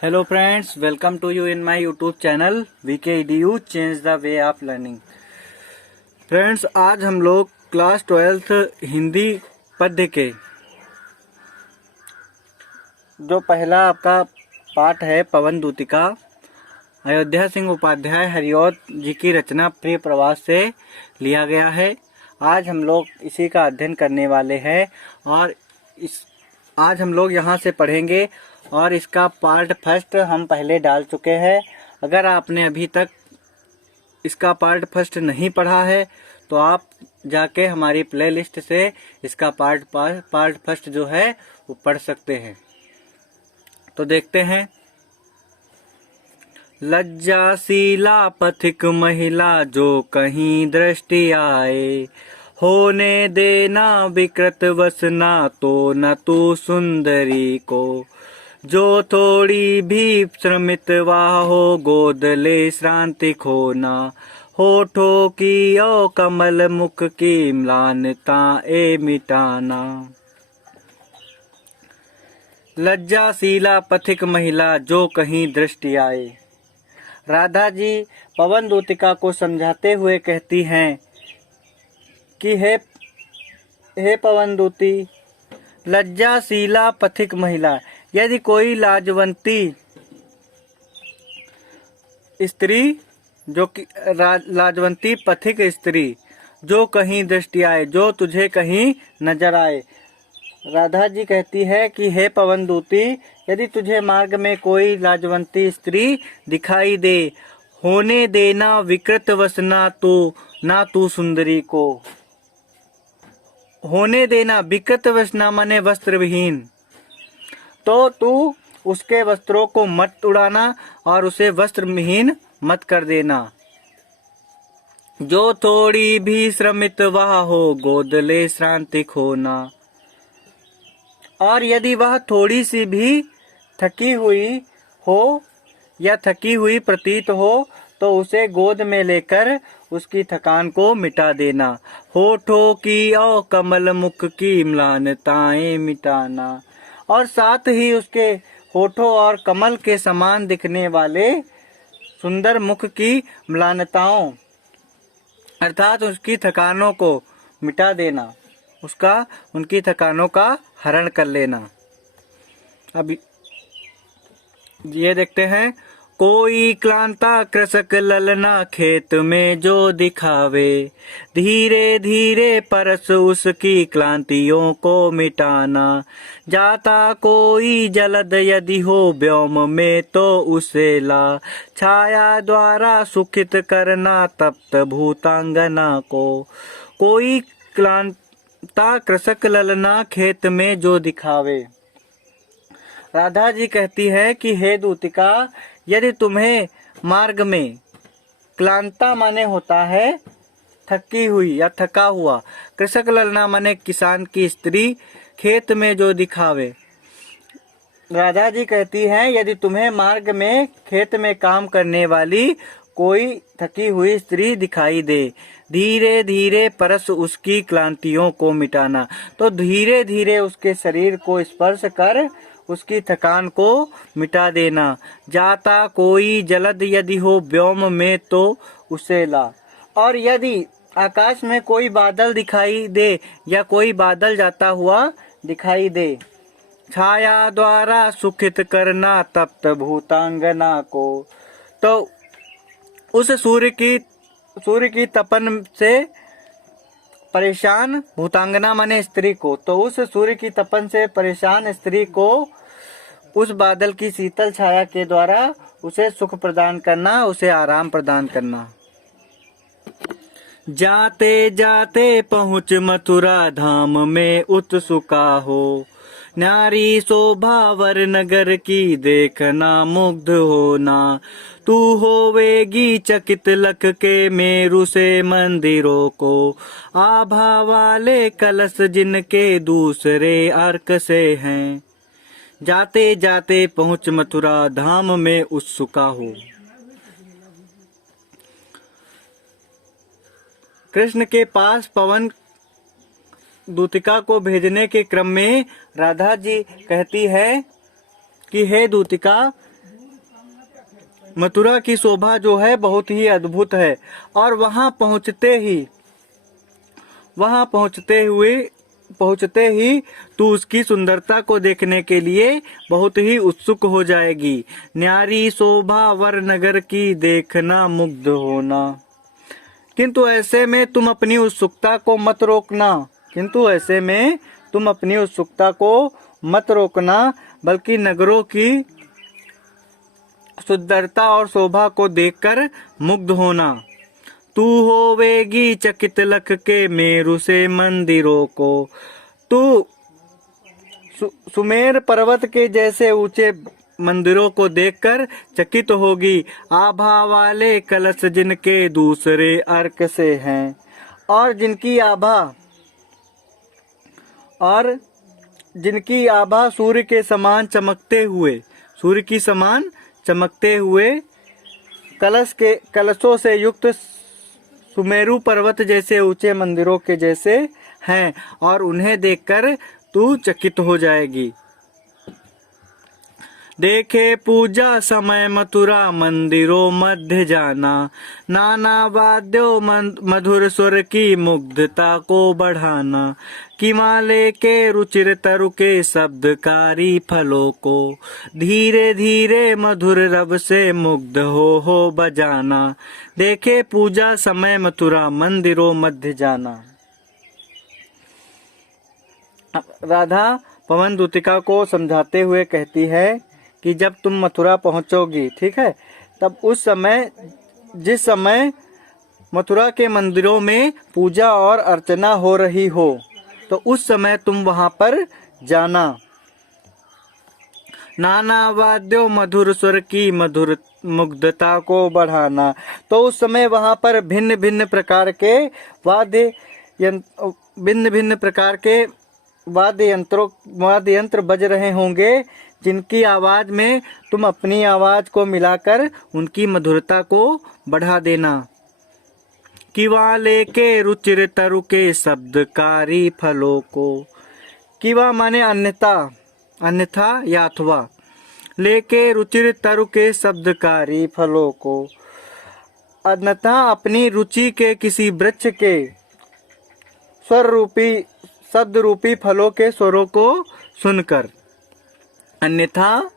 Hello friends, welcome to you in my YouTube channel VKEDU change the way of learning. Friends, आज हम लोग class 12th Hindi पद्य के जो पहला आपका पाठ है पवन दूतिका, अयोध्या सिंह उपाध्याय हरिऔध जी की रचना प्रिय प्रवास से लिया गया है। आज हम लोग इसी का अध्ययन करने वाले हैं और आज हम लोग यहाँ से पढ़ेंगे और इसका पार्ट फर्स्ट हम पहले डाल चुके हैं। अगर आपने अभी तक इसका पार्ट फर्स्ट नहीं पढ़ा है तो आप जाके हमारी प्लेलिस्ट से इसका पार्ट फर्स्ट जो है वो पढ़ सकते हैं। तो देखते हैं। लज्जाशीला पथिक महिला जो कहीं दृष्टि आए, होने देना विकृत वसना तो न तू सुंदरी को। जो थोड़ी भी श्रमित वाह हो, गोद ले श्रांति खोना। होठों की ओ कमल मुख की म्लानता ए मिटाना। लज्जाशीला पथिक महिला जो कहीं दृष्टि आए। राधा जी पवन दूतिका को समझाते हुए कहती हैं कि हे पवन दूती, लज्जाशीला पथिक महिला, यदि कोई लाजवंती स्त्री जो कि लाजवंती पथिक स्त्री जो कहीं दृष्टि आए, जो तुझे कहीं नजर आए। राधा जी कहती है कि हे पवन दूती, यदि तुझे मार्ग में कोई लाजवंती स्त्री दिखाई दे, होने देना विकृत वसना तो ना तू सुंदरी को। होने देना विकृत वसना माने वस्त्र विहीन, तो तू उसके वस्त्रों को मत उड़ाना और उसे वस्त्र विहीन मत कर देना। जो थोड़ी भी श्रमित वह हो, गोद ले श्रांति खोना। और यदि वह थोड़ी सी भी थकी हुई हो या थकी हुई प्रतीत हो तो उसे गोद में लेकर उसकी थकान को मिटा देना। होठों की और कमल मुख की म्लानताएं मिटाना। और साथ ही उसके होठों और कमल के समान दिखने वाले सुंदर मुख की म्लानताओं अर्थात उसकी थकानों को मिटा देना, उनकी थकानों का हरण कर लेना। अब ये देखते हैं। कोई क्लांता कृषक ललना खेत में जो दिखावे, धीरे धीरे परस उसकी क्लांतियों को मिटाना। जाता कोई जलद यदि हो व्योम में तो उसे ला, छाया द्वारा सुखित करना तप्त भूतांगना को। कोई क्लांता कृषक ललना खेत में जो दिखावे। राधा जी कहती है कि हे दूतिका, यदि तुम्हें मार्ग में, क्लांता माने होता है थकी हुई या थका हुआ, कृषक ललना माने किसान की स्त्री, खेत में जो दिखावे। राधा जी कहती हैं यदि तुम्हें मार्ग में खेत में काम करने वाली कोई थकी हुई स्त्री दिखाई दे, धीरे धीरे परस उसकी क्लांतियों को मिटाना, तो धीरे धीरे उसके शरीर को स्पर्श कर उसकी थकान को मिटा देना। जाता कोई जलद यदि हो व्योम में तो उसे ला। और यदि आकाश में कोई बादल दिखाई दे या कोई बादल जाता हुआ दिखाई दे, छाया द्वारा सुखित करना तप्त भूतांगना को, तो उस सूर्य की तपन से परेशान भूतांगना माने स्त्री को, तो उस सूर्य की तपन से परेशान स्त्री को उस बादल की शीतल छाया के द्वारा उसे सुख प्रदान करना, उसे आराम प्रदान करना। जाते जाते पहुँच मथुरा धाम में उत्सुका हो, नारी शोभा वर नगर की देखना मुग्ध होना। तू होवेगी चकित लख के मेरु से मंदिरों को, आभा वाले कलश जिनके दूसरे अर्क से हैं। जाते जाते पहुँच मथुरा धाम में उत्सुका हो। कृष्ण के पास पवन दूतिका को भेजने के क्रम में राधा जी कहती है कि हे दूतिका, मथुरा की शोभा जो है बहुत ही अद्भुत है। और वहां पहुंचते ही तू उसकी सुंदरता को देखने के लिए बहुत ही उत्सुक हो जाएगी। न्यारी शोभा वर नगर की देखना मुग्ध होना। किंतु ऐसे में तुम अपनी उत्सुकता को मत रोकना, बल्कि नगरों की सुंदरता और शोभा को देखकर मुग्ध होना। तू होवेगी चकित लख के मेरु से मंदिरों को। तू सुमेर पर्वत के जैसे ऊंचे मंदिरों को देखकर चकित होगी। आभा वाले कलश जिनके दूसरे अर्क से हैं, और जिनकी आभा सूर्य के समान चमकते हुए कलशों से युक्त सुमेरु पर्वत जैसे ऊंचे मंदिरों के जैसे हैं, और उन्हें देखकर तू चकित हो जाएगी। देखे पूजा समय मथुरा मंदिरों मध्य जाना। नाना वाद्यों मधुर स्वर की मुग्धता को बढ़ाना। किमाले के रुचिर तरु के शब्दकारी फलों को धीरे धीरे मधुर रब से मुग्ध हो बजाना। देखे पूजा समय मथुरा मंदिरों मध्य जाना। राधा पवन दूतिका को समझाते हुए कहती है कि जब तुम मथुरा पहुंचोगी, ठीक है, तब जिस समय मथुरा के मंदिरों में पूजा और अर्चना हो रही हो, तो उस समय तुम वहां पर जाना। नाना वाद्यों मधुर स्वर की मधुर मुग्धता को बढ़ाना। तो उस समय वहां पर भिन्न भिन्न प्रकार के वाद्य यंत्र बज रहे होंगे, जिनकी आवाज में तुम अपनी आवाज को मिलाकर उनकी मधुरता को बढ़ा देना। किवा लेके रुचिर तरु के शब्दकारी फलों को। किवा माने अन्यथा या अथवा। लेके रुचिर तरु के शब्दकारी फलों को, अन्यथा अपनी रुचि के किसी वृक्ष के शब्द रूपी फलों के स्वरों को सुनकर। अन्यथा,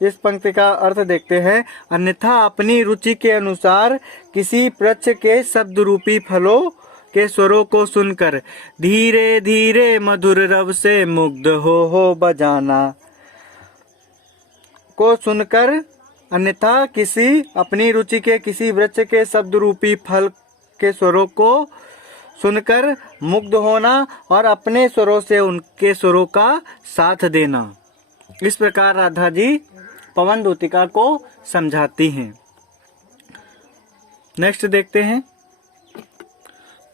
इस पंक्ति का अर्थ देखते हैं। अन्यथा अपनी रुचि के अनुसार किसी वृक्ष के शब्द रूपी फलों के स्वरों को सुनकर धीरे धीरे मधुर रव से मुग्ध हो बजाना को सुनकर। अन्यथा अपनी रुचि के किसी वृक्ष के शब्द रूपी फल के स्वरों को सुनकर मुग्ध होना और अपने स्वरों से उनके स्वरों का साथ देना। इस प्रकार राधा जी पवन दूतिका को समझाती हैं। नेक्स्ट देखते हैं।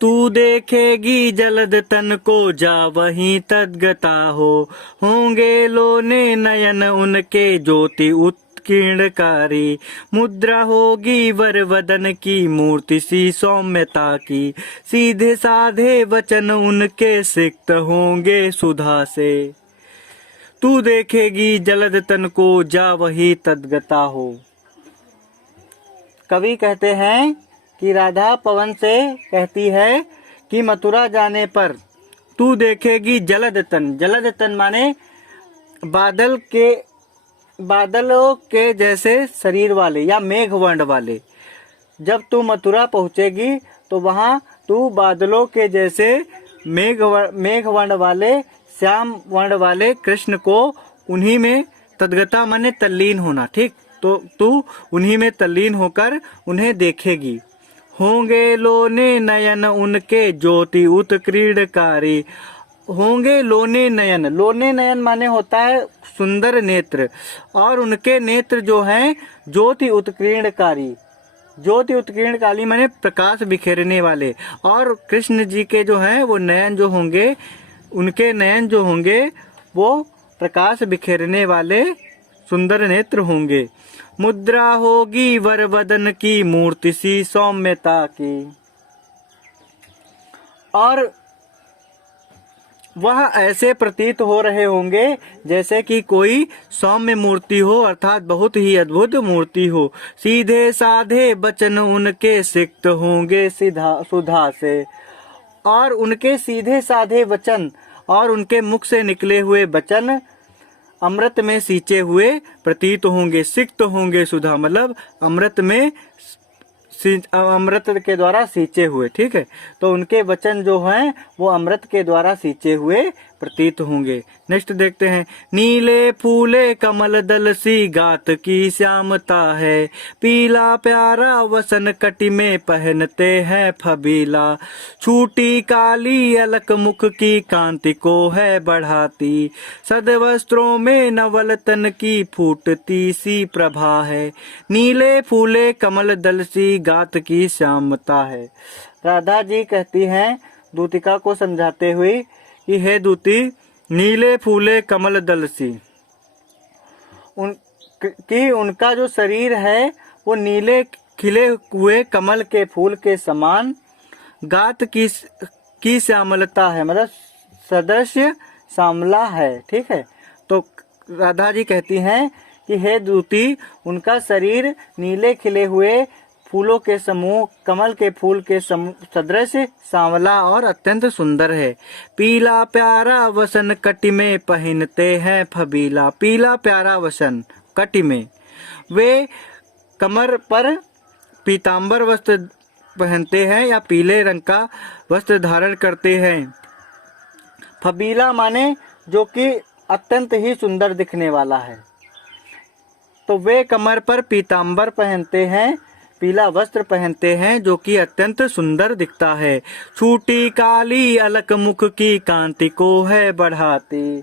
तू देखेगी जलद तन को जा वहीं तद्गता होंगे लोने नयन उनके ज्योति उत्कीर्णकारी। मुद्रा होगी वर वदन की मूर्ति सी सौम्यता की। सीधे साधे वचन उनके सिक्त होंगे सुधा से। तू देखेगी जलद तन को जा वही तद्गता हो। कवि कहते हैं कि राधा पवन से कहती है कि मथुरा जाने पर तू देखेगी जलद तन माने बादलों के जैसे शरीर वाले या मेघ वर्ण वाले। जब तू मथुरा पहुंचेगी तो वहां तू बादलों के जैसे मेघ वर्ण वाले, श्याम वर्ण वाले कृष्ण को उन्हीं में तद्गता माने तल्लीन होना, ठीक, तो तू उन्हीं में तल्लीन होकर उन्हें देखेगी। होंगे लोने नयन उनके ज्योति उत्क्रीडकारी। होंगे लोने नयन माने होता है सुंदर नेत्र, और उनके नेत्र जो हैं ज्योति उत्कीर्णकारी माने प्रकाश बिखेरने वाले। और कृष्ण जी के जो हैं वो नयन जो होंगे, उनके नयन जो होंगे वो प्रकाश बिखेरने वाले सुंदर नेत्र होंगे। मुद्रा होगी वर वदन की मूर्ति सी सौम्यता की। और वह ऐसे प्रतीत हो रहे होंगे जैसे कि कोई सौम्य मूर्ति हो, अर्थात बहुत ही अद्भुत मूर्ति हो। सीधे साधे वचन उनके सिक्त होंगे सुधा से, और उनके सीधे साधे वचन और उनके मुख से निकले हुए वचन अमृत में सींचे हुए प्रतीत होंगे। सिक्त होंगे सुधा मतलब अमृत में, अमृत के द्वारा सींचे हुए, ठीक है। तो उनके वचन जो हैं वो अमृत के द्वारा सींचे हुए प्रतीत होंगे। नेक्स्ट देखते हैं। नीले फूले कमल दल सी गात की श्यामता है, पीला प्यारा वसन कटी में पहनते हैं फबीला, छूटी काली अलक मुख की कांति को है बढ़ाती, सद वस्त्रों में नवल तन की फूटती सी प्रभा है, नीले फूले कमल दल सी गात की श्यामता है। राधा जी कहती हैं दूतिका को समझाते हुए कि हे दूती, नीले फूले कमल दल सी, उनका जो शरीर है वो नीले खिले हुए कमल के फूल के समान, गात की श्यामलता है मतलब सदृश्य श्यामला है, ठीक है। तो राधा जी कहती हैं कि हे दूती, उनका शरीर नीले खिले हुए फूलों के समूह कमल के फूल के सदृश सांवला और अत्यंत सुंदर है। पीला प्यारा वसन कटी में पहनते हैं फबीला, पीला प्यारा वसन कटी में, वे कमर पर पीतांबर वस्त्र पहनते हैं या पीले रंग का वस्त्र धारण करते हैं। फबीला माने जो कि अत्यंत ही सुंदर दिखने वाला है। तो वे कमर पर पीतांबर पहनते हैं, पीला वस्त्र पहनते हैं जो कि अत्यंत सुंदर दिखता है। छूटी काली अलक मुख की कांति को है बढ़ाती,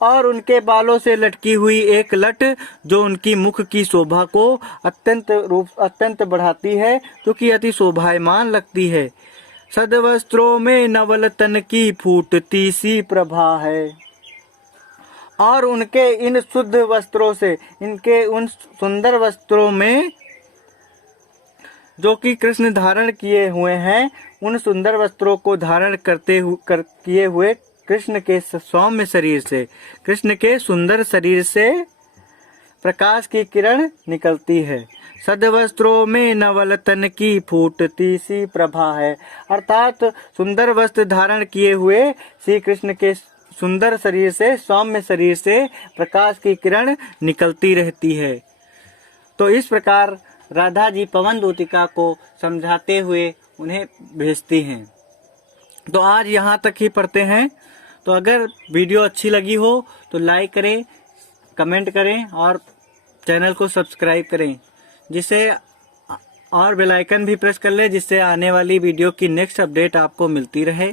और उनके बालों से लटकी हुई एक लट जो उनकी मुख की शोभा को अत्यंत बढ़ाती है, जो कि अति शोभायमान लगती है। सदवस्त्रों में नवल तन की फूटती सी प्रभा है, और उनके इन शुद्ध वस्त्रों से, इनके उन सुंदर वस्त्रों में जो कि कृष्ण धारण किए हुए हैं, उन सुंदर वस्त्रों को धारण किए हुए कृष्ण के सौम्य शरीर से, कृष्ण के सुंदर शरीर से प्रकाश की किरण निकलती है। सदवस्त्रों में नवल तन की फूटती सी प्रभा है, अर्थात सुंदर वस्त्र धारण किए हुए श्री कृष्ण के सुंदर शरीर से, सौम्य शरीर से प्रकाश की किरण निकलती रहती है। तो इस प्रकार राधा जी पवन दूतिका को समझाते हुए उन्हें भेजती हैं। तो आज यहाँ तक ही पढ़ते हैं। तो अगर वीडियो अच्छी लगी हो तो लाइक करें, कमेंट करें और चैनल को सब्सक्राइब करें, जिससे और बेल आइकन भी प्रेस कर ले, जिससे आने वाली वीडियो की नेक्स्ट अपडेट आपको मिलती रहे।